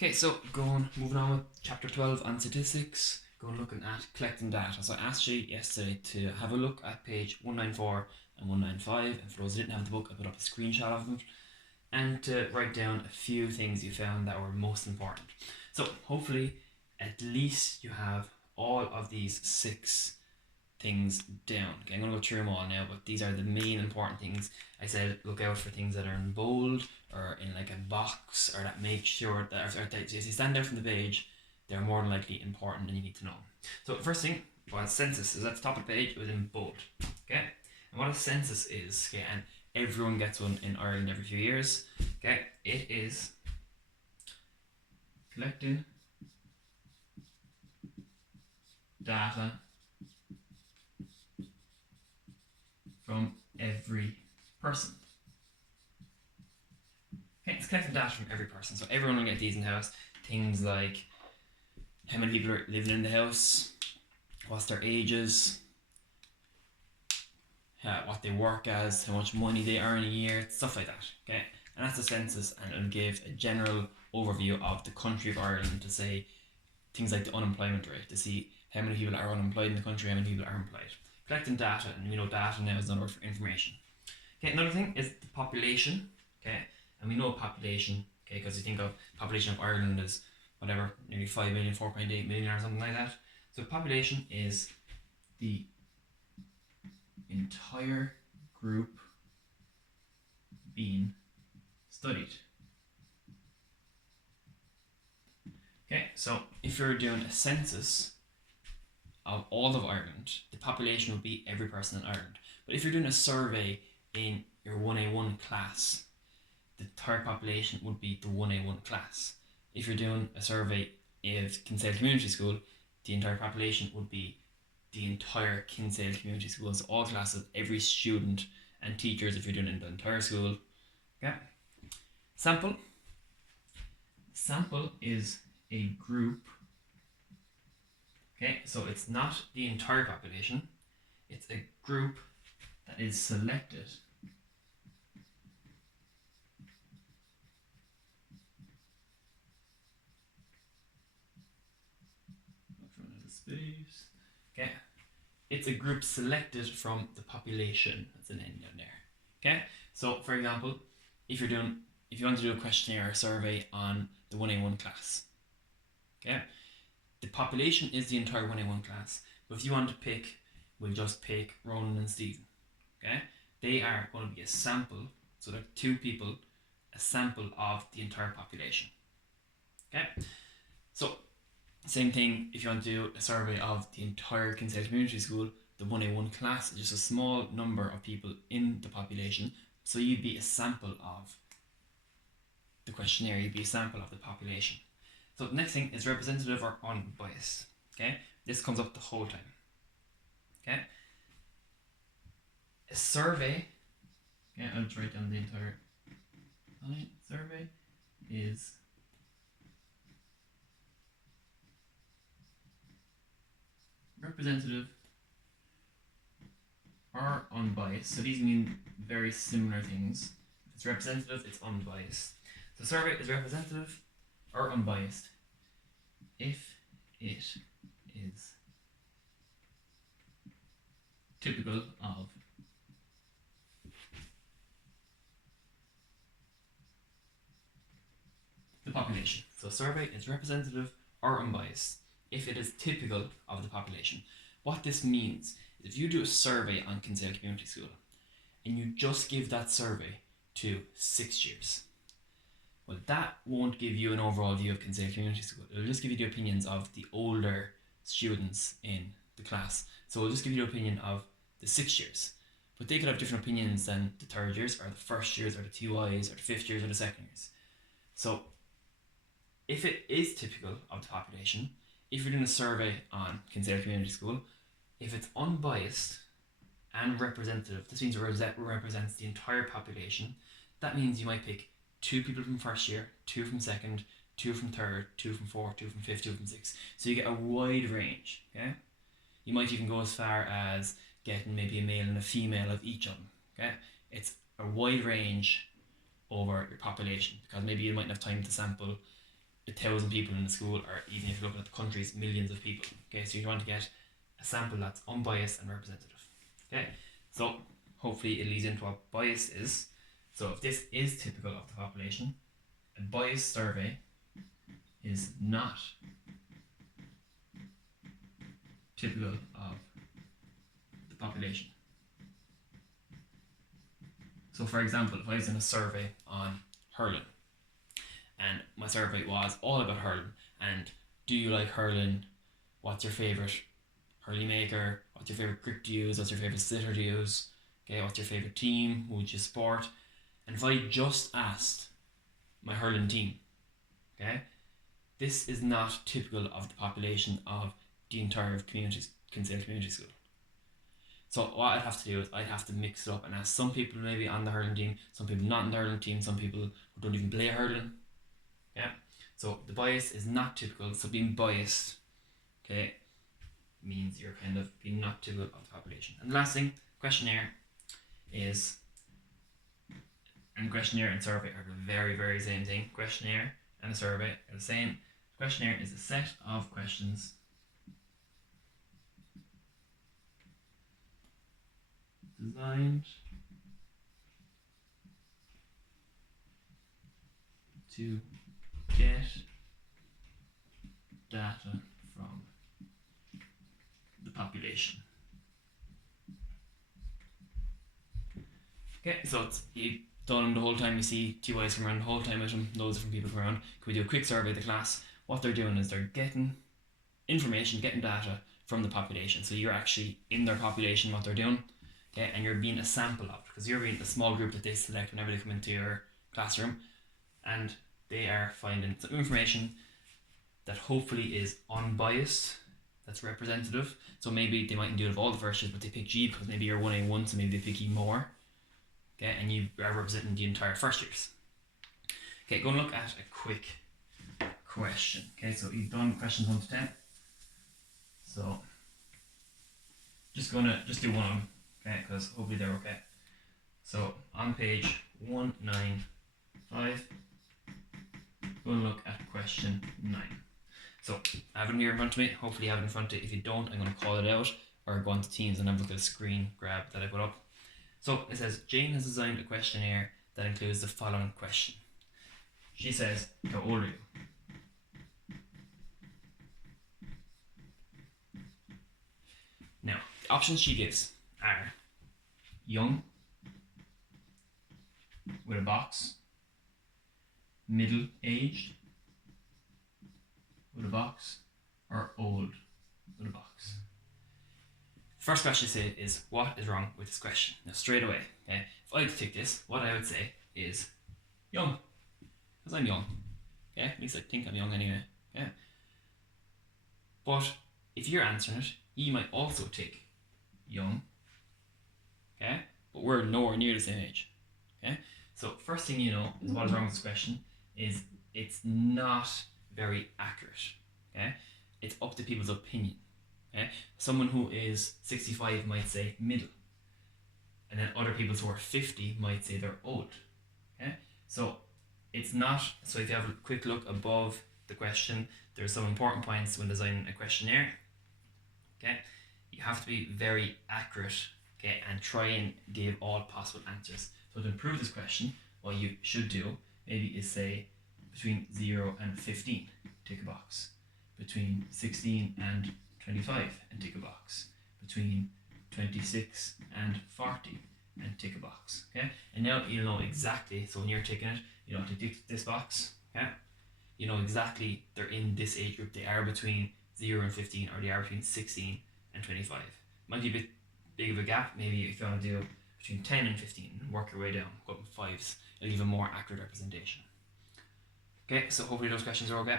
Okay, so moving on with chapter 12 on statistics, looking at collecting data. So I asked you yesterday to have a look at page 194 and 195, and for those who didn't have the book, I put up a screenshot of them, and to write down a few things you found that were most important. So hopefully, at least you have all of these 6 things down. Okay, I'm going to go through them all now, but these are the main important things. I said look out for things that are in bold or in like a box, or that make sure that as you stand out from the page, they're more than likely important and you need to know. So the first thing, well, census is at the top of the page within bold. Okay, and what a census is, okay, and everyone gets one in Ireland every few years. Okay, it is collecting data from every person. Okay, it's collecting data from every person, so everyone will get these in the house. Things like how many people are living in the house, what's their ages, what they work as, how much money they earn a year, stuff like that. Okay, and that's the census, and it'll give a general overview of the country of Ireland to say things like the unemployment rate, to see how many people are unemployed in the country, how many people are employed. Collecting data, and we know data now is another word for information. Okay, another thing is the population. Okay, and we know population. Okay, because you think of population of Ireland as whatever, nearly 5 million, 4.8 million, or something like that. So population is the entire group being studied. Okay, so if you're doing a census of all of Ireland, the population would be every person in Ireland. But if you're doing a survey in your 1A1 class, the entire population would be the 1A1 class. If you're doing a survey of Kinsale Community School, the entire population would be the entire Kinsale Community School. So all classes, every student and teachers if you're doing it in the entire school. Okay. Sample. Sample is a group. Okay, so it's not the entire population. It's a group that is selected space. Okay, it's a group selected from the population. That's an N down there. Okay, so for example, if you want to do a questionnaire or survey on the 1A1 class, okay, the population is the entire 1A1 class. But if you want to pick, we'll just pick Ronan and Stephen. Okay, they are going to be a sample. So they're 2 people, a sample of the entire population. Okay, so same thing if you want to do a survey of the entire Kinsale Community School, the 1A1 class is just a small number of people in the population, so you'd be a sample of the questionnaire, you'd be a sample of the population. So the next thing is representative or unbiased. Okay, this comes up the whole time. Okay, a survey, okay, I'll just write down the entire survey is representative or unbiased. So these mean very similar things. If it's representative, it's unbiased. So survey is representative or unbiased if it is typical of the population. So survey is representative or unbiased if it is typical of the population. What this means is if you do a survey on Kinsale Community School and you just give that survey to 6 years, well, that won't give you an overall view of Kinsale Community School. It'll just give you the opinions of the older students in the class. So it'll just give you the opinion of the 6 years. But they could have different opinions than the 3rd years, or the 1st years, or the 2Is, or the 5th years, or the 2nd years. So if it is typical of the population, if you're doing a survey on Kinsale Community School, if it's unbiased and representative, this means it represents the entire population. That means you might pick 2 people from 1st year, 2 from 2nd, 2 from 3rd, 2 from 4th, 2 from 5th, 2 from 6th. So you get a wide range. Okay, you might even go as far as getting maybe a male and a female of each of them. Okay, it's a wide range over your population, because maybe you mightn't have time to sample 1,000 people in the school, or even if you're looking at the countries, millions of people. Okay, so you want to get a sample that's unbiased and representative. Okay, so hopefully it leads into what bias is. So if this is typical of the population, a biased survey is not typical of the population. So for example, if I was in a survey on hurling, and my survey was all about hurling, and do you like hurling? What's your favourite hurley maker? What's your favourite crick to use? What's your favourite sitter to use? Okay, what's your favourite team? Who would you support? And if I just asked my hurling team, okay, this is not typical of the population of the entire Kinsale Community School. So what I'd have to do is I'd have to mix it up and ask some people maybe on the hurling team, some people not on the hurling team, some people who don't even play hurling. Yeah. So the bias is not typical. So being biased, okay, means you're kind of being not typical of the population. And the last thing, questionnaire is, and questionnaire and survey are the very, very same thing. Questionnaire and a survey are the same. Questionnaire is a set of questions designed to get data from the population. Okay, so it's you done them the whole time. You see TYs come around the whole time with them, loads of different people come around. Can we do a quick survey of the class? What they're doing is they're getting information, getting data from the population. So you're actually in their population, what they're doing, okay, and you're being a sample of it, because you're being a small group that they select whenever they come into your classroom, and they are finding some information that hopefully is unbiased, that's representative. So maybe they mightn't do it of all the first years, but they pick G because maybe you're 1A1, so maybe they pick E more. Okay, and you are representing the entire first years. Okay, go and look at a quick question. Okay, so you've done questions 1 to 10. So just do one of them, okay, because hopefully they're okay. So on page 195, go and look at question 9. So I have it here in front of me. Hopefully you have it in front of you. If you don't, I'm going to call it out or go onto Teams and have a look at a screen grab that I put up. So it says, Jane has designed a questionnaire that includes the following question. She says, how old are you? Now, the options she gives are young, with a box, middle-aged, with a box, or old, with a box. First question say is, what is wrong with this question? Now straight away, okay, if I had to take this, what I would say is young, because I'm young, okay, at least I think I'm young anyway, okay. But if you're answering it, you might also take young, okay, but we're nowhere near the same age, okay. So first thing you know is what is wrong with this question is it's not very accurate, okay. It's up to people's opinion. Okay? Someone who is 65 might say middle, and then other people who are 50 might say they're old. Okay? So it's not, so if you have a quick look above the question, there's some important points when designing a questionnaire. Okay? You have to be very accurate, okay, and try and give all possible answers. So to improve this question, what you should do maybe is say between 0 and 15, tick a box. Between 16 and 25 and tick a box. Between 26 and 40 and tick a box. Okay, and now you know exactly, so when you're ticking it, you know to tick this box. Okay, you know exactly they're in this age group. They are between 0 and 15, or they are between 16 and 25. Might be a bit big of a gap. Maybe if you want to do between 10 and 15, work your way down, go up in fives. It'll give a more accurate representation. Okay, so hopefully those questions are okay.